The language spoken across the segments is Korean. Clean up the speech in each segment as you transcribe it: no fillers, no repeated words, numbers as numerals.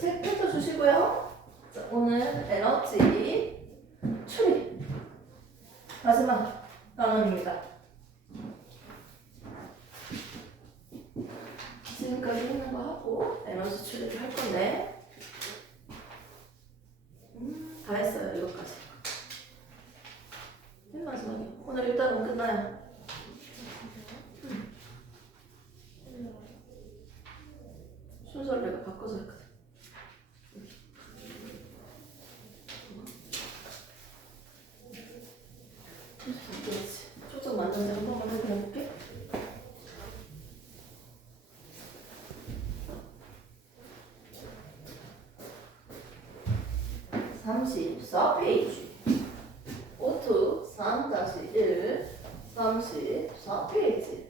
책 펼쳐주시고요. 자, 오늘 에너지 추리 마지막 단원입니다. 지금까지 했는 거 하고 에너지 추리를 할 건데 다 했어요. 이것까지. 맨 마지막이요. 오늘 일단은 끝나요. 순서를 내가 바꿔서 했거든. 그렇지. 초점 맞는지 한 번만 해볼게. (34페이지) 오투 3-1 34페이지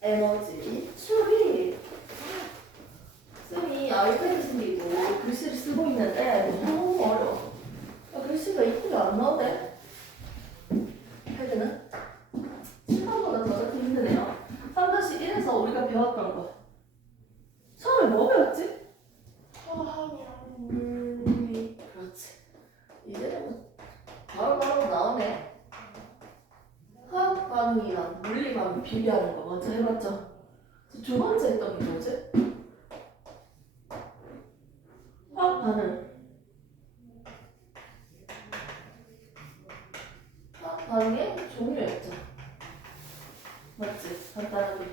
에너지 추리. 쌤이 아이패드 생기고 글씨를 쓰고 있는데 너무 어려워. 글씨가 이쁘게 안 나오네. 패드는 7번보다 더 적기 힘드네요. 3-1에서 우리가 배웠던 거 처음에 뭐 배웠지? 그렇지. 이제는 바로바로 나오네. 화학 반응이랑 물리 반응 비교하는 거 먼저 해봤죠. 두 번째 했던 게 뭐지? 화학 반응. 화학 반응의 종류였죠. 맞지? 간단하게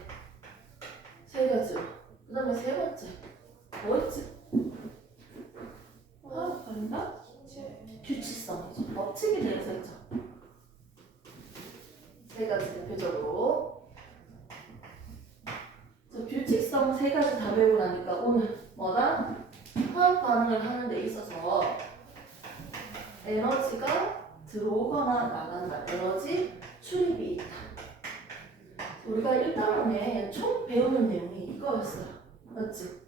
세 가지로. 그 다음에 세 번째 뭐였지? 화학 반응과 규칙성이죠. 법칙에 대해서 했죠. 세 가지 대표적으로. 규칙성 세 가지 다 배우고 나니까 오늘 뭐다? 화학 반응을 하는 데 있어서 에너지가 들어오거나 나간다. 에너지 출입이 있다. 우리가 1단원에 총 배우는 내용이 이거였어요. 맞지?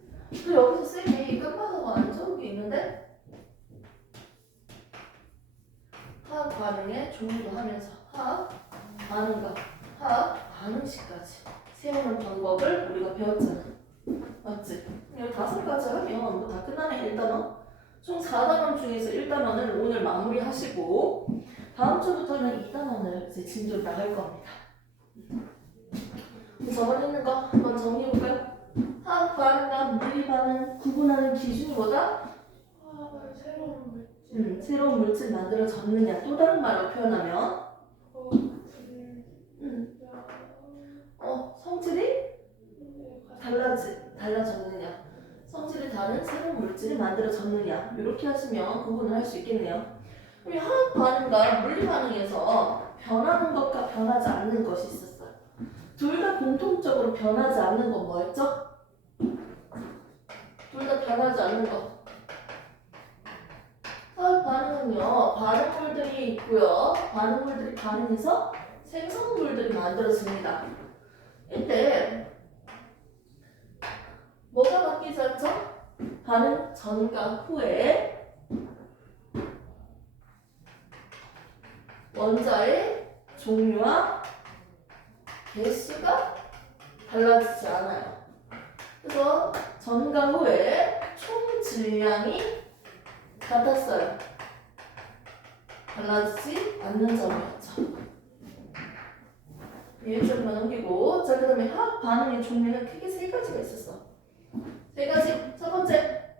또 여기서 쌤이 끝마다가 안 좋은 게 있는데 화학 반응의 종류도 하면서 화학 반응과 화학 반응식까지 세우는 방법을 우리가 배웠잖아. 맞지? 이 5가지 하면 뭐 다 끝나네. 1단원. 총 4단원 중에서 1단원을 오늘 마무리 하시고 다음 주부터는 2단원을 이제 진도를 나갈 겁니다. 저번에 있는 거 한번 정리해볼까요? 화학 반응과 물리 반응 구분하는 기준이 뭐다? 화학을 새로운 물질. 새로운 물질 만들어졌느냐. 또 다른 말로 표현하면 성질이 달라졌느냐. 성질이 다른 새로운 물질이 만들어졌느냐. 이렇게 하시면 구분을 할 수 있겠네요. 그럼 화학 반응과 물리 반응에서 변하는 것과 변하지 않는 것이 있었어요. 둘 다 공통적으로 변하지 않는 건 뭐였죠? 둘 다 변하지 않는 것. 화학 반응은요, 반응물들이 있고요. 반응물들이 반응해서 생성물들이 만들어집니다. 이때 뭐가 바뀌지 않죠? 반응 전과 후에 원자의 종류와 개수가 달라지지 않아요. 그래서 전과 후에 총 질량이 같았어요. 달라지지 않는 점이었죠. 예점만 넘기고. 자, 그 다음에 화학 반응의 종류는 크게 3가지가 있었어. 3가지. 첫 번째,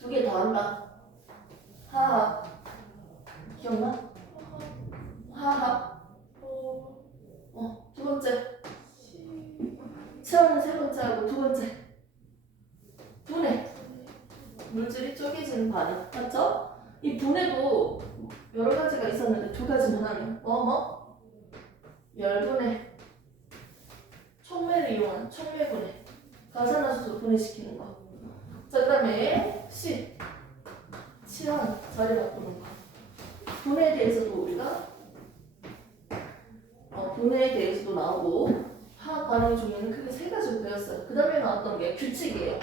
2개 더 한다. 화학. 기억나? 화학. 두 번째, 치아는 3번째하고 2번째, 분해. 물질이 쪼개지는 반응. 맞죠? 이 분해도 여러 가지가 있었는데 2가지만 하면 열분해. 촉매를 이용한 촉매분해. 가산화수소 분해시키는 거. 자, 그 다음에 C. 치안 자리 바꾸는 거. 분해에 대해서도 우리가 분해에 대해서도 나오고 화학 반응의 종류는 크게 3가지로 배웠어요. 그 다음에 나왔던 게 규칙이에요.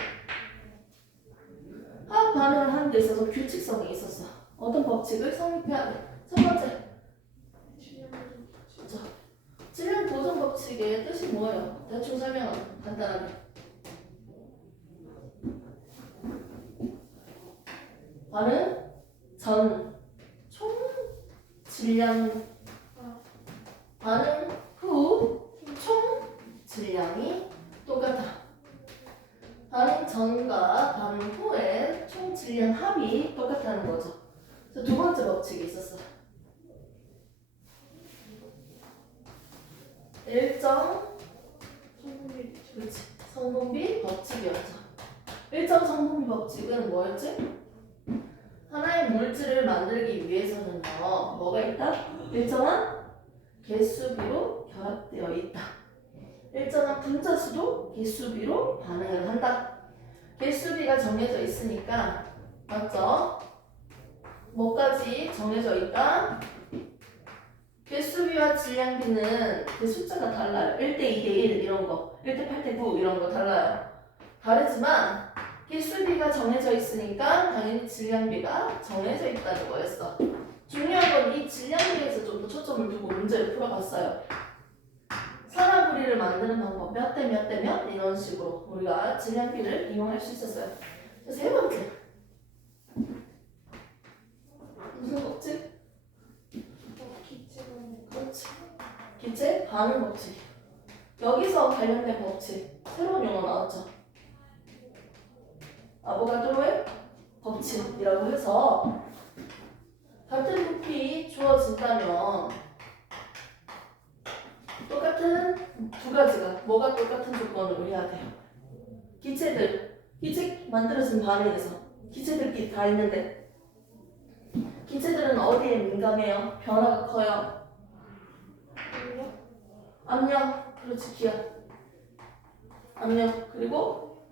화학 반응을 하는 데 있어서 규칙성이 있었어. 어떤 법칙을 성립해야 돼? 첫 번째, 질량 보존 법칙. 법칙의 뜻이 뭐예요? 대충 설명하면 간단하게. 반응 전 총 질량 반응 후 총 질량이 똑같아. 반응 전과 반응 후의 총 질량 합이 똑같다는 거죠. 그래서 두 번째 법칙이 있었어. 일정 그렇지. 성분비 법칙이었죠. 일정 성분비 법칙은 뭐였지? 하나의 물질을 만들기 위해서는요, 뭐가 있다? 일정한 개수비로 결합되어 있다. 일정한 분자수도 개수비로 반응을 한다. 개수비가 정해져 있으니까, 맞죠? 뭐까지 정해져 있다? 개수비와 질량비는 그 숫자가 달라요. 1대 2대 1 이런 거, 1대 8대 9 이런 거 달라요. 다르지만 개수비가 정해져 있으니까 당연히 질량비가 정해져 있다는 거였어. 중요한 건 이 질량비에서 좀 더 초점을 두고 문제를 풀어봤어요. 산화구리를 만드는 방법 몇 대 몇 대 몇 이런 식으로 우리가 질량비를 이용할 수 있었어요. 세 번째 무슨 법칙? 그렇지. 기체 반응 법칙. 여기서 관련된 법칙 새로운 용어 나왔죠. 아보가드로의 법칙이라고 해서 같은 부피 주어진다면 똑같은 두 가지가 뭐가 똑같은 조건을 우려해야 돼요. 기체 만들어진 반응에서 기체들끼리 다 있는데 기체들은 어디에 민감해요? 변화가 커요? 압력, 그렇지, 기압, 압력, 그리고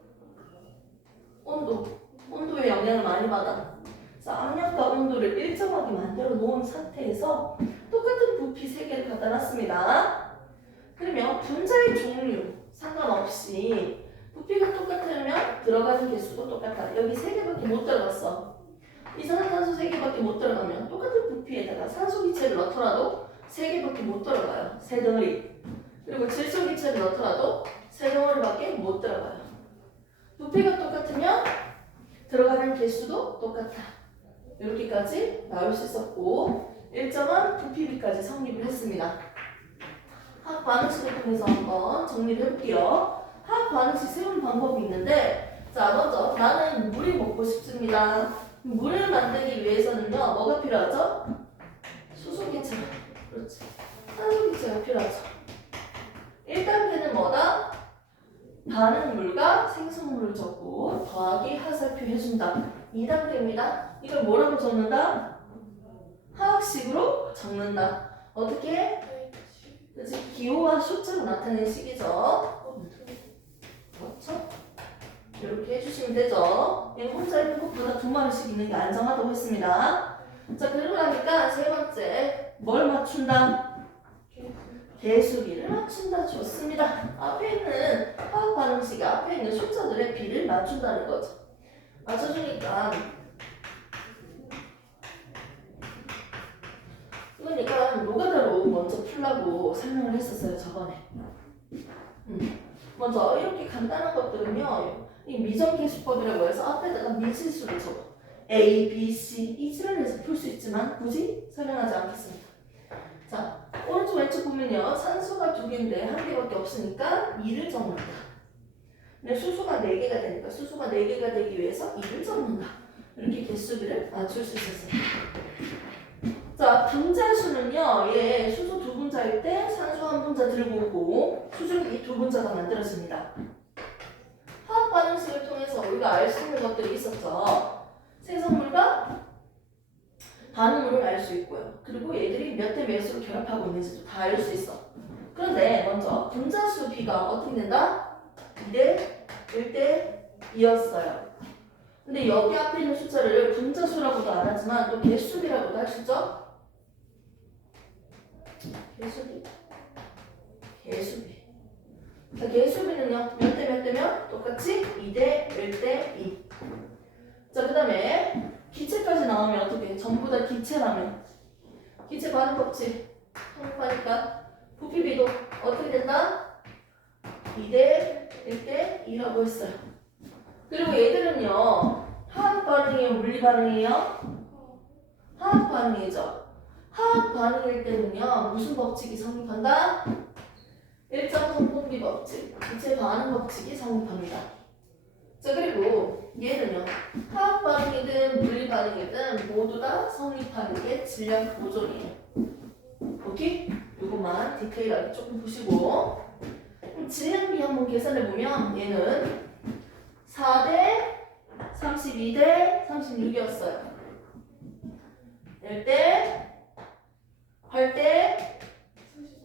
온도의 영향을 많이 받아. 그래서 압력과 온도를 일정하게 만들어 놓은 상태에서 똑같은 부피 3개를 갖다 놨습니다. 그러면 분자의 종류 상관없이 부피가 똑같으면 들어가는 개수도 똑같아. 여기 3개밖에 못 들어갔어. 이산화탄소 3개밖에 못 들어가면 똑같은 부피에다가 산소 기체를 넣더라도 3개밖에 못 들어가요. 3덩어리. 그리고 질소 기체를 넣더라도 3덩어리밖에 못 들어가요. 부피가 똑같으면 들어가는 개수도 똑같아. 이렇게까지 나올 수 있었고 일정한 부피비까지 성립을 했습니다. 화학 반응식을 통해서 한번 정리를 해볼게요. 화학 반응식 세우는 방법이 있는데 자 먼저 나는 물이 먹고 싶습니다. 물을 만들기 위해서는요 뭐가 필요하죠? 수소기체, 그렇지. 산소기체가 필요하죠. 1단계는 뭐다? 반응물과 생성물을 적고 더하기 화살표 해준다. 2단계입니다. 이걸 뭐라고 적는다? 화학식으로 적는다. 어떻게? 그렇지. 기호와 숫자로 나타내는 식이죠. 그렇죠? 이렇게 해주시면 되죠. 혼자 있는 것보다 2마리씩 있는 게 안정하다고 했습니다. 자, 그러고 나니까 세 번째 뭘 맞춘다? 개수비를 맞춘다. 좋습니다. 앞에 있는 화학 반응식이 앞에 있는 숫자들의 비를 맞춘다는 거죠. 맞춰주니까 그러니까 노가다로 먼저 풀라고 설명을 했었어요 저번에. 먼저 이렇게 간단한 것들은요 이 미정계수법이라고 해서 앞에다가 미지수를 적어 A, B, C 이 지랄에서 풀 수 있지만 굳이 설명하지 않겠습니다. 자 오른쪽 왼쪽 보면요 산소가 2개인데 1개밖에 없으니까 2를 적는다. 근데 수소가 4개가 되니까 수소가 4개가 되기 위해서 2를 적는다. 이렇게 개수비를 맞출 수 있었어요. 자, 분자수는요, 얘 수소 2분자일 때 산소 1분자 들고 오고 수증기 2분자가 만들어집니다. 화학 반응식을 통해서 우리가 알 수 있는 것들이 있었죠. 생성물과 반응물을 알 수 있고요. 그리고 얘들이 몇 대 몇으로 결합하고 있는지도 다 알 수 있어. 그런데 먼저 분자수 비가 어떻게 된다? 2대 1대 2였어요. 근데 여기 앞에 있는 숫자를 분자수라고도 안 하지만 또 개수비라고도 할 수 있죠? 개수비. 자, 개수비는요, 몇 대 몇 대면 똑같이 2대 1대 2. 자, 그 다음에 기체까지 나오면 어떻게? 전부 다 기체라면 기체 반응 법칙 성립하니까 부피비도 어떻게 된다? 2대 1대 2라고 했어요. 그리고 얘들은요, 화학 반응이에요, 물리 반응이에요? 화학 반응이죠. 화학 반응일 때는요, 무슨 법칙이 성립한다? 일정 성분비 법칙, 기체 반응 법칙이 성립합니다. 자, 그리고 얘는요, 화학 반응이든 물리 반응이든 모두 다 성립하는 게 질량 보존이에요. 오케이? 이것만 디테일하게 조금 보시고, 그럼 질량비 한번 계산해 보면 얘는 4대 32대 36이었어요. 1대 8대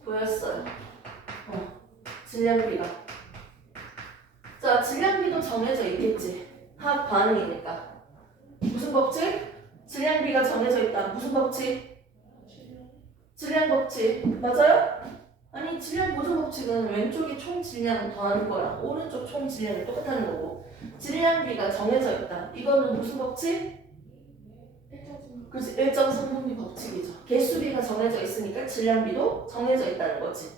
9였어요. 질량비가. 자, 질량비도 정해져 있겠지. 화학 반응이니까. 무슨 법칙? 질량비가 정해져 있다. 무슨 법칙? 질량 법칙. 맞아요? 아니, 질량 보존 법칙은 왼쪽이 총 질량 더하는 거랑 오른쪽 총 질량이 똑같다는 거고, 질량비가 정해져 있다. 이거는 무슨 법칙? 그렇지, 일정 성분비 법칙이죠. 개수비가 정해져 있으니까 질량비도 정해져 있다는 거지.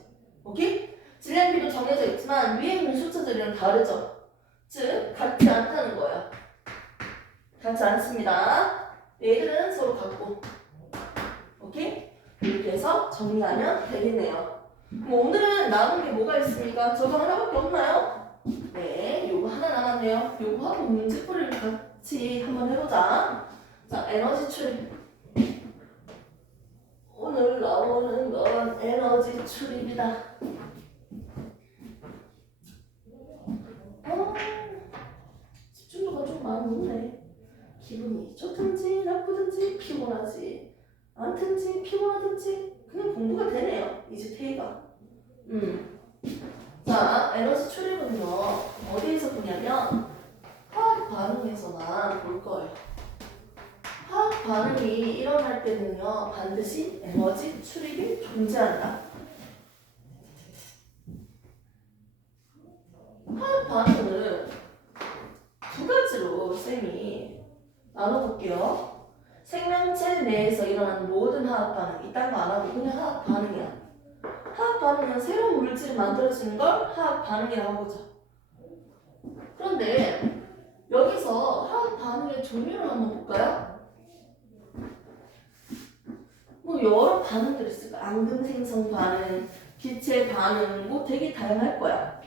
오케이? 질량비도 정해져 있지만 위에 있는 숫자들이랑 다르죠. 즉, 같지 않다는 거예요. 같지 않습니다. 얘들은 서로 같고. 오케이? 이렇게 해서 정리하면 되겠네요. 그럼 오늘은 남은 게 뭐가 있습니까? 저거 하나밖에 없나요? 네, 요거 하나 남았네요. 요거 하고 문제풀이를 같이 한번 해보자. 자, 에너지 출입. 오늘 나오는 건 에너지 출입이다. 집중도가 좀 많이 높네. 기분이 좋든지 나쁘든지 피곤하지 않든지 피곤하든지 그냥 공부가 되네요. 이제 테이가. 자, 에너지 출입은요 어디에서 보냐면 화학 반응에서만 볼 거예요. 화학 반응이 일어날 때는요 반드시 에너지 출입이 존재한다. 화학 반응을 두 가지로 쌤이 나눠볼게요. 생명체 내에서 일어나는 모든 화학 반응, 이딴 거 안 하고 그냥 화학 반응이야. 화학 반응은 새로운 물질이 만들어지는 걸 화학 반응이라고 하죠. 그런데 여기서 화학 반응의 종류를 한번 볼까요? 뭐 여러 반응들이 있을까? 앙금 생성 반응, 기체 반응, 뭐 되게 다양할 거야.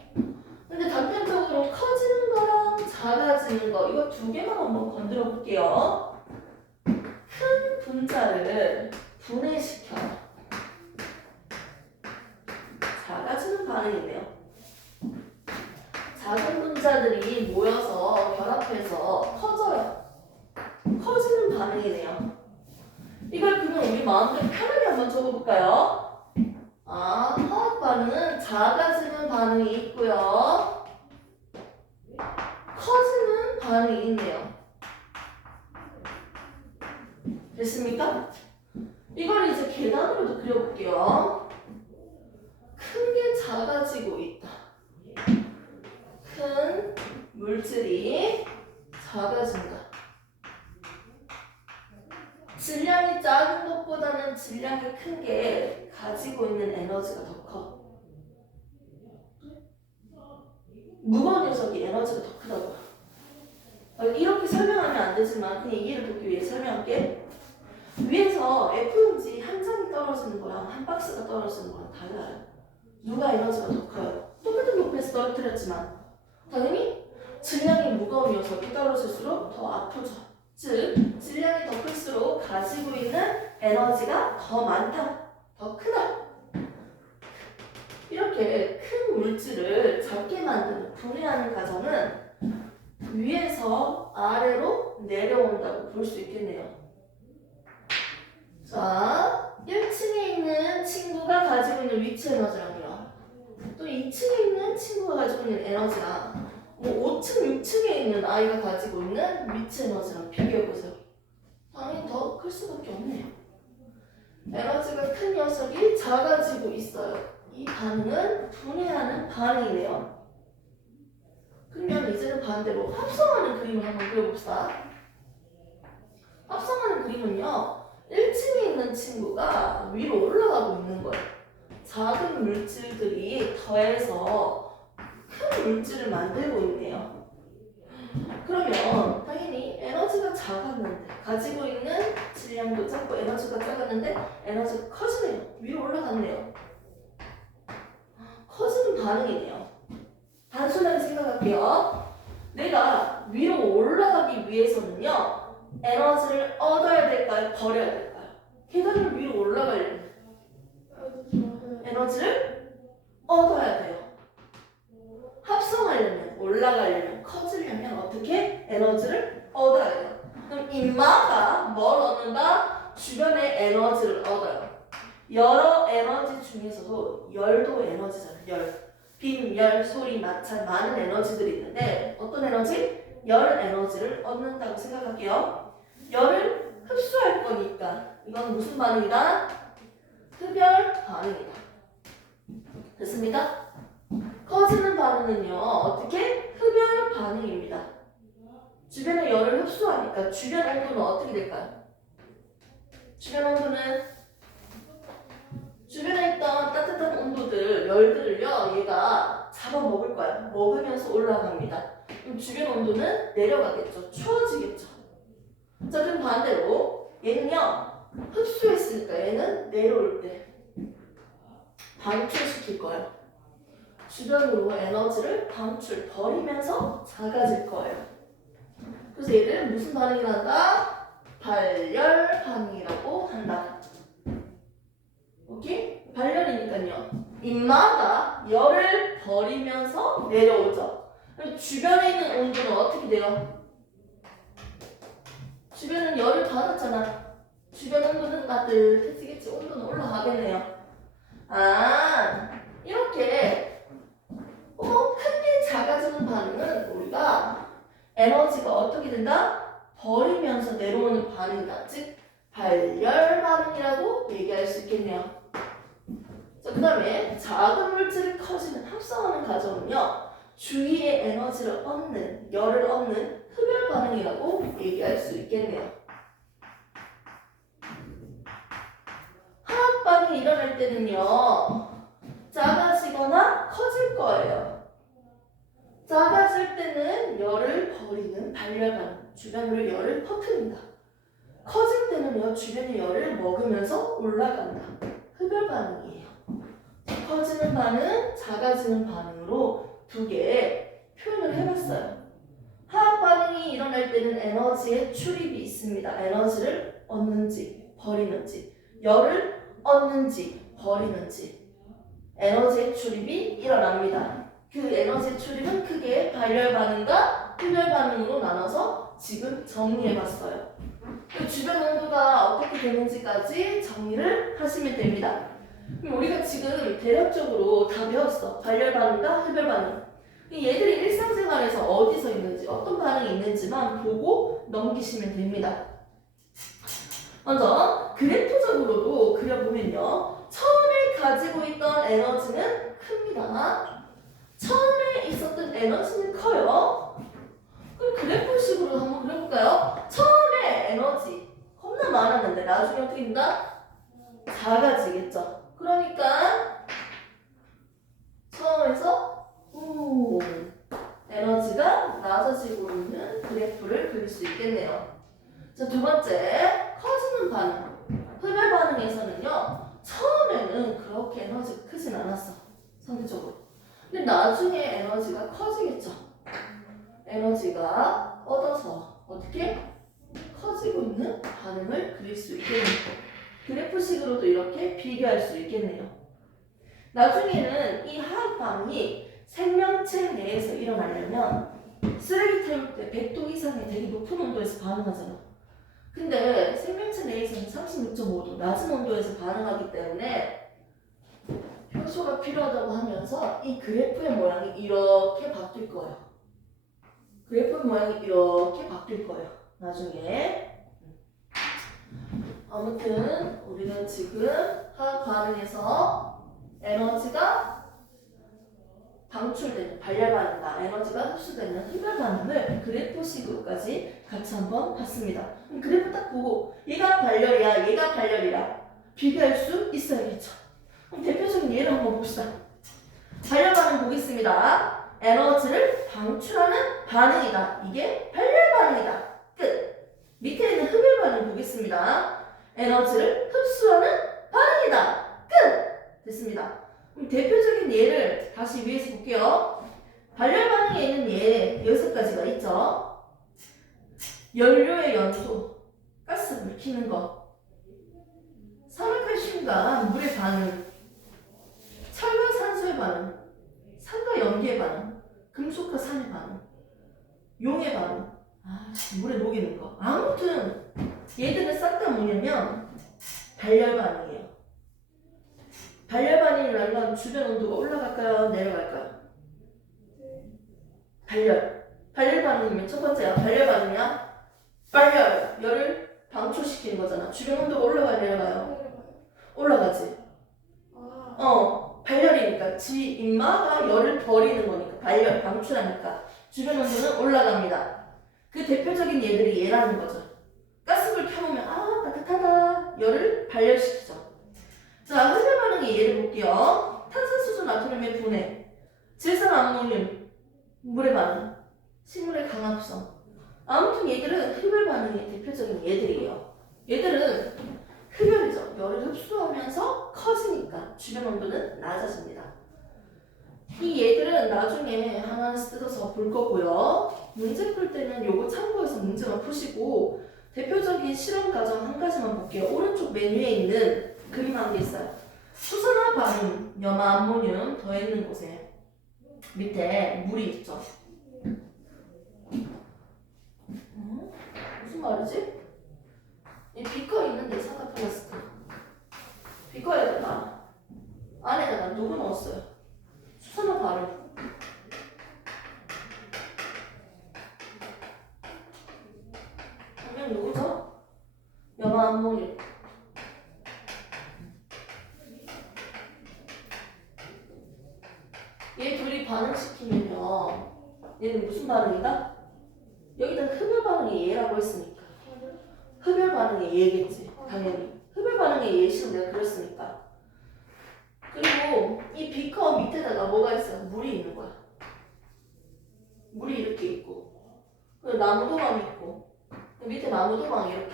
근데 단편적으로 커지는 거랑 작아지는 거 이거 두 개만 한번 건드려 볼게요. 큰 분자를 분해시켜 작아지는 반응이네요. 작은 분자들이 모여서 결합해서 커져요. 커지는 반응이네요. 이걸 그냥 우리 마음대로 편하게 한번 적어볼까요? 아, 화학 반응은 작아지는 반응이 있고요. 커지는 반응이 있네요. 됐습니까? 이걸 이제 계단으로도 그려볼게요. 큰 게 작아지고 있다. 큰 물질이 작아진다. 질량이 작은 것보다는 질량이 큰 게 가지고 있는 에너지가 더 커. 무거운 녀석이 에너지가 더 크다고. 이렇게 설명하면 안 되지만 그냥 이해를 돕기 위해 설명할게. 위에서 F용지 한 장이 떨어지는 거랑 한 박스가 떨어지는 거랑 달라요. 누가 에너지가 더 커요? 똑같은 높이에서 떨어뜨렸지만 당연히 질량이 무거운 녀석이 떨어질수록 더 아프죠. 즉 질량이 더 클수록 가지고 있는 에너지가 더 많다, 더 크다. 이렇게 큰 물질을 작게 만드는 분해하는 과정은 위에서 아래로 내려온다고 볼 수 있겠네요. 자, 1층에 있는 친구가 가지고 있는 위치 에너지랑요. 또 2층에 있는 친구가 가지고 있는 에너지랑 뭐 5층, 6층에 있는 아이가 가지고 있는 위치 에너지랑 비교해보세요. 당연히 더 클 수밖에 없네요. 에너지가 큰 녀석이 작아지고 있어요. 이 반응은 분해하는 반응이네요. 그러면 이제는 반대로 합성하는 그림을 한번 그려봅시다. 합성하는 그림은요. 1층에 있는 친구가 위로 올라가고 있는 거예요. 작은 물질들이 더해서 큰 물질을 만들고 있네요. 그러면 당연히 에너지가 작았는데 가지고 있는 질량도 작고 에너지가 작았는데 에너지가 커지네요. 위로 올라갔네요. 커지는 반응이네요. 단순하게 생각할게요. 내가 위로 올라가기 위해서는요, 에너지를 얻어야 될까요? 버려야 될까요? 계단을 위로 올라가려면 에너지를 얻어야 돼요. 합성하려면, 올라가려면, 커지려면 어떻게 에너지를 얻어야 돼요. 그럼 인마가 뭘 얻는다? 주변의 에너지를 얻어요. 여러 에너지 중에서도 열도 에너지잖아요. 열. 빔, 열, 소리, 마찰, 많은 에너지들이 있는데 어떤 에너지? 열 에너지를 얻는다고 생각할게요. 열을 흡수할 거니까 이건 무슨 반응이다? 흡열 반응이다. 됐습니까? 커지는 반응은요, 어떻게? 흡열 반응입니다. 주변의 열을 흡수하니까 주변 온도는 어떻게 될까요? 주변 온도는 주변에 있던 따뜻한 온도들, 열들을요, 얘가 잡아먹을 거야. 먹으면서 올라갑니다. 그럼 주변 온도는 내려가겠죠. 추워지겠죠. 자, 그럼 반대로 얘는요, 흡수했으니까 얘는 내려올 때 방출시킬 거예요. 주변으로 에너지를 방출, 버리면서 작아질 거예요. 그래서 얘를 무슨 반응이 난다? 발열 반응이라고 한다. 오케이? 발열이니까요. 인마가 열을 버리면서 내려오죠. 그럼 주변에 있는 온도는 어떻게 돼요? 주변은 열을 받았잖아. 주변 온도는 따뜻해지겠지. 온도는 올라가겠네요. 아, 이렇게 크게 작아지는 반응은 우리가 에너지가 어떻게 된다? 버리면서 내려오는 반응이다. 즉 발열 반응이라고 얘기할 수 있겠네요. 자, 그 다음에 작은 물질이 커지는 합성하는 과정은요, 주위의 에너지를 얻는, 열을 얻는 흡열 반응이라고 얘기할 수 있겠네요. 화학 반응이 일어날 때는요, 작아지거나 커질 거예요. 작아질 때는 열을 버리는 발열 반응, 주변으로 열을 퍼뜨린다. 커질 때는요, 주변의 열을 먹으면서 올라간다. 흡열 반응이에요. 커지는 반응, 작아지는 반응으로 두 개 표현을 해봤어요. 화학 반응이 일어날 때는 에너지의 출입이 있습니다. 에너지를 얻는지 버리는지, 열을 얻는지 버리는지 에너지의 출입이 일어납니다. 그 에너지의 출입은 크게 발열 반응과 흡열 반응으로 나눠서 지금 정리해봤어요. 그 주변 온도가 어떻게 되는지까지 정리를 하시면 됩니다. 그럼 우리가 지금 대략적으로 다 배웠어. 발열 반응과 흡열 반응. 얘들이 일상생활에서 어디서 있는지, 어떤 반응이 있는지만 보고 넘기시면 됩니다. 먼저 그래프적으로도 그려보면요, 처음에 가지고 있던 에너지는 큽니다. 처음에 있었던 에너지는 커요. 그럼 그래프식으로 한번 그려볼까요? 처음에 에너지 겁나 많았는데 나중에 어떻게 된다? 작아지겠죠. 그러니까 처음에서 에너지가 낮아지고 있는 그래프를 그릴 수 있겠네요. 자, 두 번째, 커지는 반응. 흡열 반응에서는요, 처음에는 그렇게 에너지가 크진 않았어. 상대적으로. 근데 나중에 에너지가 커지겠죠. 에너지가 얻어서 어떻게? 커지고 있는 반응을 그릴 수 있겠네요. 그래프식으로도 이렇게 비교할 수 있겠네요. 나중에는 이 화학 반응이 생명체 내에서 일어나려면 쓰레기 태울 때 100도 이상의 되게 높은 온도에서 반응하잖아. 근데 생명체 내에서는 36.5도 낮은 온도에서 반응하기 때문에 효소가 필요하다고 하면서 이 그래프의 모양이 이렇게 바뀔 거예요. 그래프의 모양이 이렇게 바뀔 거예요. 나중에. 아무튼 우리는 지금 화학 반응에서 에너지가 방출되는 발열 반응과 에너지가 흡수되는 흡열 반응을 그래프식으로까지 같이 한번 봤습니다. 그럼 그래프 딱 보고 얘가 발열이야, 얘가 발열이라 비교할 수 있어야겠죠. 그럼 대표적인 예를 한번 봅시다. 발열 반응 보겠습니다. 에너지를 방출하는 반응이다. 이게 발열 반응이다. 끝. 밑에 있는 흡열 반응 보겠습니다. 에너지를 흡수하는 반응이다. 끝. 됐습니다. 그럼 대표적인 예를 다시 위에서 볼게요. 발열 반응에 있는 예 6가지가 있죠. 연료의 연소, 가스 불키는 거, 산화칼슘과 물의 반응, 철과 산소의 반응, 산과 연기의 반응, 금속과 산의 반응, 용의 반응, 물에 녹이는 거. 아무튼 얘들은 싹 다 뭐냐면 발열 반응이에요. 발열 반응이라는 건 주변 온도가 올라갈까요? 내려갈까요? 발열 반응이면 첫 번째야. 발열 반응이야. 발열, 열을 방출시키는 거잖아. 주변 온도가 올라가야 내려가요? 올라가지. 발열이니까 지 인마가 열을 버리는 거니까 발열, 방출하니까 주변 온도는 올라갑니다. 그 대표적인 예들이 얘라는 거죠. 가스불 켜보면 따뜻하다. 열을 발열시키죠. 자, 흡열 반응의 예를 볼게요. 탄산수소 나트륨의 분해, 질산 암모늄, 물의 반응, 식물의 강합성. 아무튼 얘들은 흡열 반응의 대표적인 예들이에요. 얘들은 흡열이죠. 열을 흡수하면서 커지니까 주변 온도는 낮아집니다. 이 얘들은 나중에 하나씩 뜯어서 볼 거고요. 문제 풀 때는 요거 참고해서 문제만 푸시고 대표적인 실험 과정 한 가지만 볼게요. 오른쪽 메뉴에 있는 그림 한 개 있어요. 수산화 반응, 염화 암모늄 더했는 곳에 밑에 물이 있죠. 무슨 말이지? 이 비커 있는데 사과 플라스틱. 비커에다가 안에다가 누구 넣었어요? 수산화 발효. 그러면 누구죠? 염화 암모늄. 얘 둘이 반응시키면요. 얘는 무슨 반응이다? 여기다 흡열 반응의 예라고 했으니까. 흡열 반응의 예겠지. 당연히. 흡열 반응의 예시로 내가 그렸으니까. 그리고 이 비커 밑에다가 뭐가 있어요? 물이 있는 거야. 물이 이렇게 있고, 그리고 나무 도망이 있고, 밑에 나무 도망이 이렇게.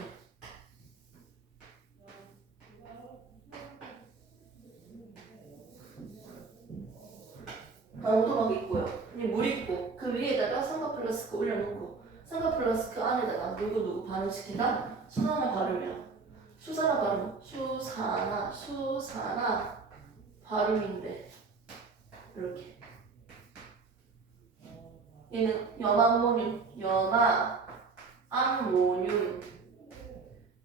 나무 도망이 있고요. 물 있고, 그 위에다가 산화 플라스크 올려놓고, 산화 플라스크 안에다가 누구 반응시키다? 수산화 발음이야. 수산화 발음. 수산화 발음인데 이렇게. 얘는 염암모늄, 염화암모늄,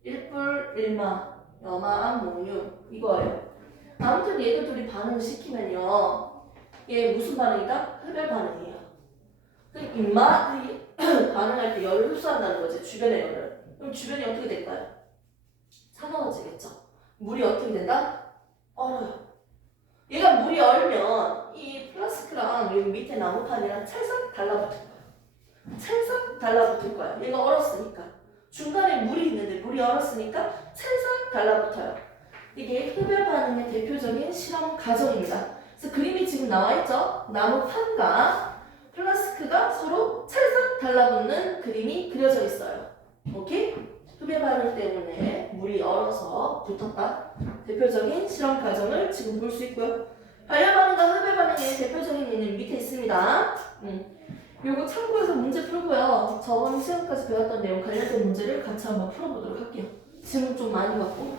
1불 1마, 염화암모늄 이거예요. 아무튼 얘들 둘이 반응을 시키면요, 얘 무슨 반응이다? 흡열 반응이에요. 그럼 인마들이 반응할 때 열을 흡수한다는 거지, 주변의 열을. 그럼 주변이 어떻게 될까요? 차가워지겠죠. 물이 어떻게 된다? 얼어요. 얘가 물이 얼면 이 플라스크랑 여기 밑에 나무판이랑 찰싹 달라붙을 거야. 찰싹 달라붙을 거야. 얘가 얼었으니까. 중간에 물이 있는데 물이 얼었으니까 찰싹 달라붙어요. 이게 흡열 반응의 대표적인 실험 과정입니다. 그래서 그림이 지금 나와 있죠? 나무판과 플라스크가 서로 찰싹 달라붙는 그림이 그려져 있어요. 오케이? 흡열 반응 때문에 물이 얼어서 붙었다. 대표적인 실험 과정을 지금 볼 수 있고요. 발열 반응과 흡열 반응의 대표적인 예는 밑에 있습니다. 요거 참고해서 문제 풀고요. 저번 시간까지 배웠던 내용 관련된 문제를 같이 한번 풀어보도록 할게요. 질문 좀 많이 받고.